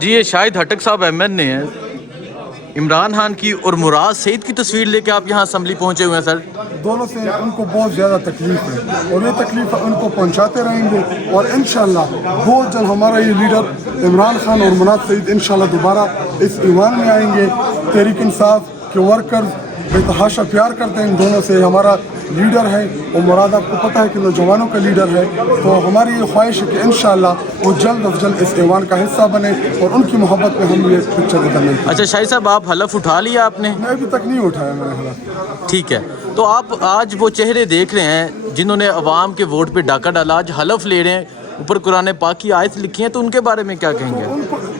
جی یہ شاہد ہٹک صاحب M N اے ہیں، عمران خان کی اور مراد سعید کی تصویر لے کے آپ یہاں اسمبلی پہنچے ہوئے ہیں سر؟ دونوں سے ان کو بہت زیادہ تکلیف ہے اور یہ تکلیف ان کو پہنچاتے رہیں گے، اور انشاءاللہ بہت جلد ہمارا یہ لیڈر عمران خان اور مراد سعید انشاءاللہ دوبارہ اس ایوان میں آئیں گے۔ تحریک انصاف کے ورکرز بے تحاشا پیار کرتے ہیں ان دونوں سے، ہمارا لیڈر ہے اور مراد آپ کو پتہ ہے کہ نوجوانوں کا لیڈر ہے، تو ہماری یہ خواہش ہے کہ انشاءاللہ وہ جلد از جلد اس ایوان کا حصہ بنے اور ان کی محبت میں ہم یہ پکچر ادھر نہیں کریں۔ اچھا شاہد صاحب آپ حلف اٹھا لیا آپ نے؟ میں ابھی تک نہیں اٹھایا میں نے حلف۔ ٹھیک ہے، تو آپ آج وہ چہرے دیکھ رہے ہیں جنہوں نے عوام کے ووٹ پہ ڈاکہ ڈالا، آج حلف لے رہے ہیں، اوپر قرآن پاک کی آیت لکھی ہیں، تو ان کے بارے میں کیا کہیں گے؟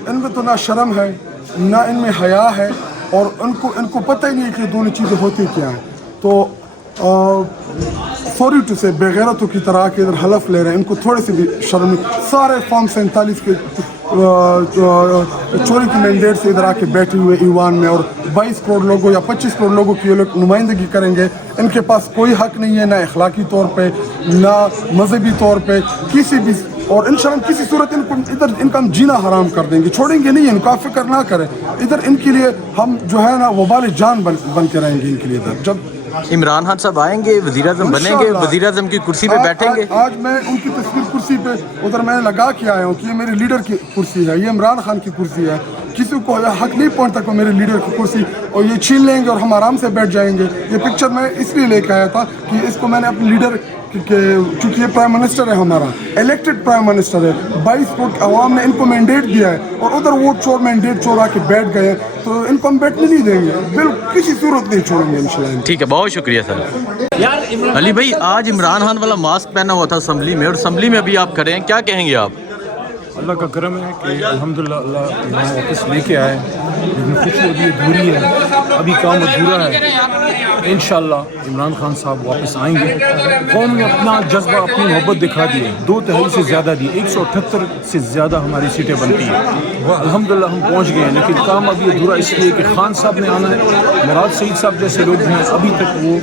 ان میں تو نہ شرم ہے نہ ان میں حیا ہے، اور ان کو پتہ ہی نہیں ہے کہ دونوں چیزیں ہوتی کیا ہیں، تو سوری ٹو سے بے غیرتوں کی طرح کے ادھر حلف لے رہے ہیں، ان کو تھوڑے سے بھی شرم نہیں۔ سارے فارم 47 کے چوری کی مینڈیٹ سے ادھر آ کے بیٹھے ہوئے ایوان میں، اور 22 کروڑ لوگوں یا 25 کروڑ لوگوں کی یہ لوگ نمائندگی کریں گے۔ ان کے پاس کوئی حق نہیں ہے، نہ اخلاقی طور پہ نہ مذہبی طور پہ کسی بھی، اور انشاءاللہ کسی صورت ان کو ادھر ان کا ہم جینا حرام کر دیں گے، چھوڑیں گے نہیں، ان کا فکر نہ کریں ادھر، ان کے لیے ہم جو ہے نا وبال جان بن کے رہیں گے ان کے لیے ادھر۔ جب عمران خان صاحب آئیں گے، وزیر اعظم بنیں گے، وزیر اعظم کی کرسی پہ بیٹھیں گے؟ آج میں ان کی تصویر کرسی پہ ادھر میں نے لگا کے آیا ہوں کہ یہ میرے لیڈر کی کرسی ہے، یہ عمران خان کی کرسی ہے، کسی کو حق نہیں پہنچتا کہ میرے لیڈر کی کرسی اور یہ چھین لیں گے اور ہم آرام سے بیٹھ جائیں گے۔ یہ پکچر میں اس لیے لے کے آیا تھا کہ اس کو میں نے اپنے لیڈر، چونکہ یہ پرائم منسٹر ہے ہمارا، الیکٹڈ پرائم منسٹر ہے، 22 کروڑ عوام نے ان کو مینڈیٹ دیا ہے، اور ادھر ووٹ چور مینڈیٹ چور آ کے بیٹھ گئے ہیں، تو ان کو ہم بیٹھنے نہیں دیں گے، بالکل کسی صورت نہیں چھوڑیں گے انشاءاللہ۔ ٹھیک ہے، بہت شکریہ سر۔ علی بھائی آج عمران خان والا ماسک پہنا ہوا تھا اسمبلی میں، اور اسمبلی میں ابھی آپ کھڑے ہیں، کیا کہیں گے آپ؟ اللہ کا کرم ہے کہ الحمدللہ اللہ یہاں واپس لے کے آئے، لیکن خوشی ابھی ادھوری ہے، ابھی کام ادھورا ہے۔ انشاءاللہ عمران خان صاحب واپس آئیں گے۔ قوم نے اپنا جذبہ، اپنی محبت دکھا دی ہے، 2/3 سے زیادہ دی، 178 سے زیادہ ہماری سیٹیں بنتی ہیں، الحمدللہ ہم پہنچ گئے ہیں، لیکن کام ابھی ادھورا اس لیے کہ خان صاحب نے آنا ہے، مراد سعید صاحب جیسے لوگ ہیں ابھی تک وہ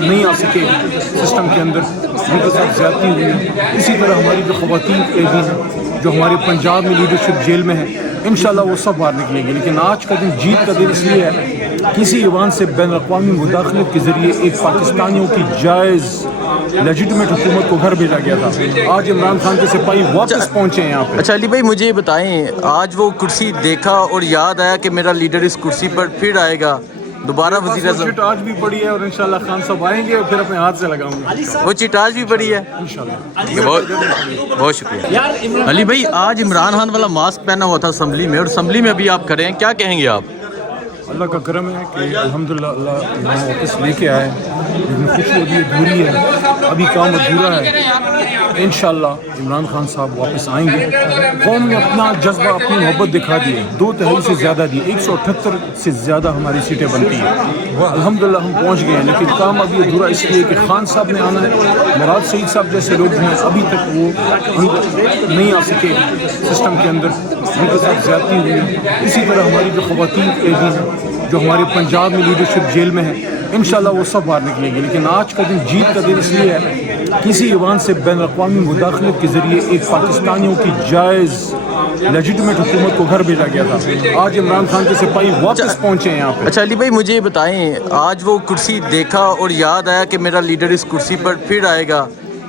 نہیں آ سکے سسٹم کے اندر، ان کے ساتھ زیادتی ہوئی ہے۔ اسی طرح ہماری جو خواتین قیدی ہیں جو ہمارے پنجاب میں لیڈرشپ جیل میں ہیں، انشاءاللہ وہ سب باہر نکلیں گے، لیکن آج کا دن جیت کا دن اس لیے ہے، کسی ایوان سے بین الاقوامی مداخلت کے ذریعے ایک پاکستانیوں کی جائز لیجیٹمیٹ حکومت کو گھر بھیجا گیا تھا، آج عمران خان کے سپاہی واپس پہنچے ہیں یہاں پہ۔ اچھا علی بھائی مجھے یہ بتائیں، آج وہ کرسی دیکھا اور یاد آیا کہ میرا لیڈر اس کرسی پر پھر آئے گا، دوبارہ وزیر اعظم؟ چٹ آج بھی پڑی ہے اور انشاءاللہ خان صاحب آئیں گے اور پھر اپنے ہاتھ سے لگاؤں گا، وہ چٹ آج بھی پڑی ہے انشاءاللہ۔ بہت شکریہ علی بھائی۔ آج عمران خان والا ماسک پہنا ہوا تھا اسمبلی میں، اور اسمبلی میں ابھی آپ کھڑے ہیں، کیا کہیں گے آپ؟ اللہ کا کرم ہے کہ الحمدللہ اللہ یہاں واپس لے کے آئے، لیکن خوشی ابھی ادھوری ہے، ابھی کام ادھورا ہے۔ انشاءاللہ عمران خان صاحب واپس آئیں گے۔ قوم نے اپنا جذبہ، اپنی محبت دکھا دی ہے، 2/3 سے زیادہ دی، 178 سے زیادہ ہماری سیٹیں بنتی ہیں، الحمدللہ ہم پہنچ گئے ہیں، لیکن کام ابھی ادھورا اس لیے کہ خان صاحب نے آنا ہے، مراد سعید صاحب جیسے لوگ ہیں ابھی تک وہ نہیں آ سکے سسٹم کے اندر، ان کے ساتھ زیادتی ہوئی ہے۔ اسی طرح ہماری جو خواتین قیدی ہیں جو ہمارے پنجاب میں لیڈرشپ جیل میں ہیں، انشاءاللہ وہ سب باہر نکلیں گے، لیکن آج کا دن جیت کا دن اس لیے ہے، کسی ایوان سے بین الاقوامی مداخلت کے ذریعے ایک پاکستانیوں کی جائز لیجیٹمیٹ حکومت کو گھر بھیجا گیا تھا، آج عمران خان کے سپاہی واپس پہنچے ہیں یہاں پہ۔ اچھا علی بھائی مجھے یہ بتائیں، آج وہ کرسی دیکھا اور یاد آیا کہ میرا لیڈر اس کرسی پر پھر آئے گا،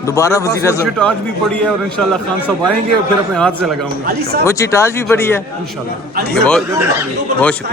دوبارہ وزیر اعظم؟ چٹ آج بھی پڑی ہے اور انشاءاللہ خان صاحب آئیں گے اور پھر اپنے ہاتھ سے لگاؤں گا، وہ چٹ آج بھی پڑی ہے انشاءاللہ۔ بہت شکریہ۔